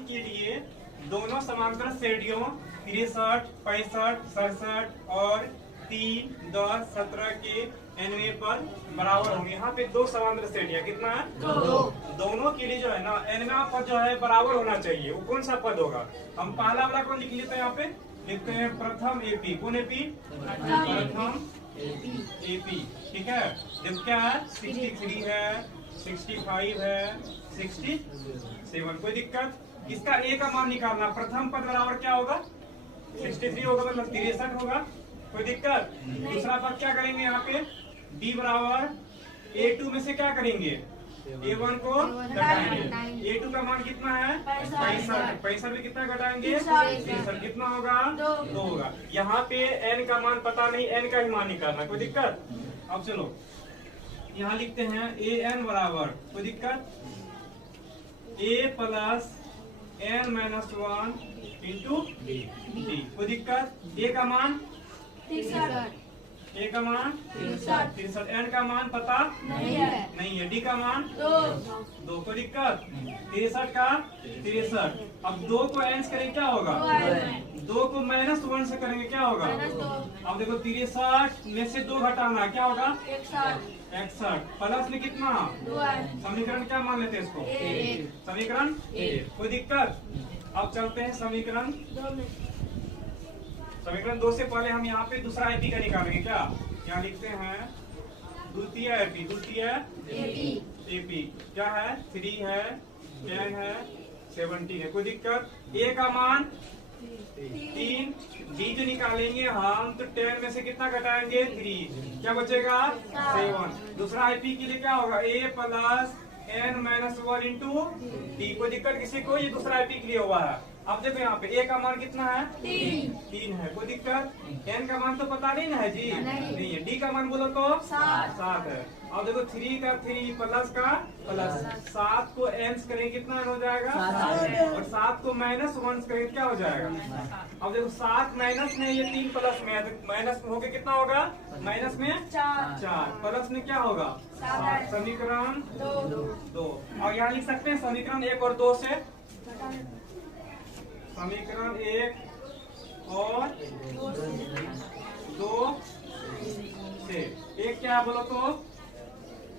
के लिए दोनों समांतर श्रेणियों 63, 65, 67 और 3, 10, 17 के nवें पद बराबर होंगे। यहाँ पे दो समांतर श्रेणियां कितना है? दोनों के लिए जो है ना nवां पद जो है बराबर होना चाहिए। वो कौन सा पद होगा? हम पहला वाला कौन लिख लेते हैं? यहाँ पे लिखते हैं प्रथम एपी। कौन एपी? प्रथम एपी। ठीक है। जब क्या है 63 है, 65 है, 67। कोई दिक्कत? इसका ए का मान निकालना। प्रथम पद बराबर क्या होगा? 63 होगा, मतलब 63 होगा। कोई दिक्कत? दूसरा पद क्या करेंगे? यहाँ पे डी बराबर A2 में से क्या करेंगे? A1 को घटाएंगे। A2 का मान कितना है? 65। 65 में कितना घटाएंगे? 63। कितना होगा? 2 होगा। यहाँ पे n का मान पता नहीं, n का ही मान निकालना। कोई दिक्कत? अब चलो यहाँ लिखते हैं an बराबर, कोई दिक्कत? a plus n-1 into D. कोई दिक्कत? a का मान 63, n का मान पता नहीं है, डी का मान 2। कोई दिक्कत? 63 का 63। अब 2 को एंस करेंगे क्या होगा? 2 को -1 से करेंगे क्या होगा? अब देखो 63 में से 2 घटाना क्या होगा? 61। प्लस में कितना? समीकरण क्या मान लेते हैं इसको? समीकरण। कोई दिक्कत? अब चलते हैं समीकरण 2 से पहले हम यहाँ पे दूसरा एपी का निकालेंगे। क्या यहाँ लिखते हैं? द्वितीय एपी। द्वितीय एपी क्या है? 3 है, 10 है, 17 है। कोई दिक्कत? ए का मान 3, डी जो निकालेंगे हम तो 10 में से कितना घटाएंगे? 3, क्या बचेगा? 7। दूसरा आईपी के लिए क्या होगा? ए प्लस n-1 इंटू डी। कोई दिक्कत किसी को? ये दूसरा आईपी के लिए हुआ है। अब देखो यहाँ पे ए का मान कितना है? 3 है। कोई दिक्कत? n का मान तो पता नहीं ना है जी? नहीं है। डी का मान बोलो तो 7 है। अब देखो 3 का 3 प्लस का प्लस 7 को एंस करेंगे कितना हो जाएगा? और 7 को -1 करेंगे क्या हो जाएगा? अब देखो 7 माइनस में, ये 3 प्लस में है, तो माइनस में होके कितना होगा? माइनस में 4, प्लस में क्या होगा? 7। समीकरण 2। और यहाँ लिख सकते हैं समीकरण 1 और 2 से। समीकरण 1 और 2 से। एक क्या बोलो तो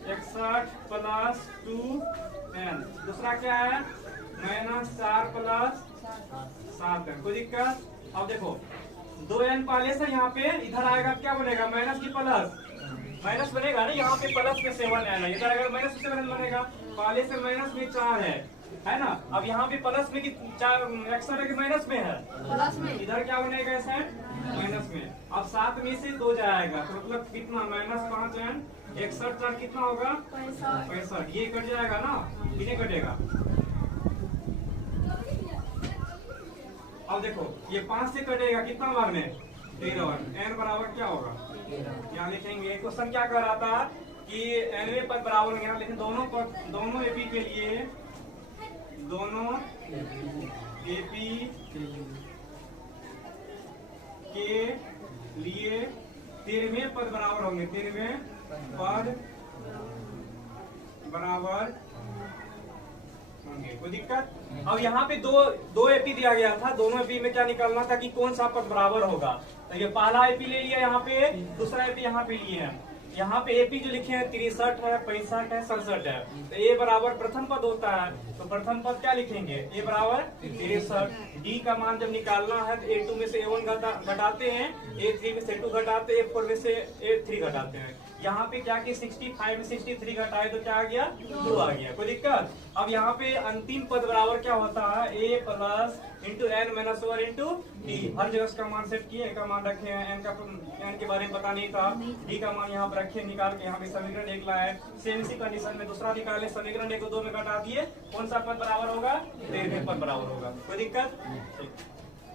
61 प्लस 2n। दूसरा क्या है? -4 प्लस 7n। कोई दिक्कत? अब देखो 2n पहले से यहाँ पे इधर आएगा, क्या बनेगा? माइनस की प्लस? माइनस बनेगा ना, यहाँ पे प्लस में 7n है, इधर अगर माइनस 7n बनेगा। पहले से माइनस में 4 है ना? अब यहाँ पे प्लस में 4 एक्स्ट्रा है कि माइनस में है? प्लस में। इधर क्या बनेगा? ऐसा माइनस में। अब 7 में से 2 जाएगा तो मतलब कितना? -5n। 61 4 कितना होगा? 65। ये कट जाएगा ना, ये कटेगा। अब देखो ये 5 से कटेगा कितना बार में? 13 बार। n बराबर क्या होगा? यहाँ लिखेंगे। क्वेश्चन क्या कर रहा था कि nवें पद बराबर होंगे। यहाँ लिखें दोनों एपी के लिए, दोनों एपी के लिए 13वें पद बराबर होंगे। 13वें पद बराबर होंगे। कोई दिक्कत? अब यहाँ पे दो एपी दिया गया था। दोनों एपी में क्या निकालना था कि कौन सा पद बराबर होगा। तो ये पहला एपी ले लिया यहाँ पे, दूसरा एपी यहाँ पे लिए हैं। यहाँ पे एपी जो लिखे हैं 63 है, 65 है, 67 है। तो ए बराबर प्रथम पद होता है, तो प्रथम पद क्या लिखेंगे? ए बराबर 63। डी का मान जब निकालना है तो A2 में से A1 घटाते हैं, A3 में से 2 घटाते हैं, A4 में से A3 घटाते हैं। यहाँ पे क्या कि 65 में 63 घटाए तो क्या आ गया? 2 आ गया। कोई दिक्कत? अब यहाँ पे अंतिम पद बराबर क्या होता है? a plus into n-1 into d. हर जगह का मान सेट किए, का मान रखे हैं, n के बारे में पता नहीं था, डी का मान यहाँ पर रखे, निकाल के यहाँ पे समीकरण 1 लाए। सेम इसी कंडीशन में दूसरा निकाले, समीकरण 1 को 2 में घटा दिए, कौन सा पद बराबर होगा? 13वें पद बराबर होगा। कोई दिक्कत?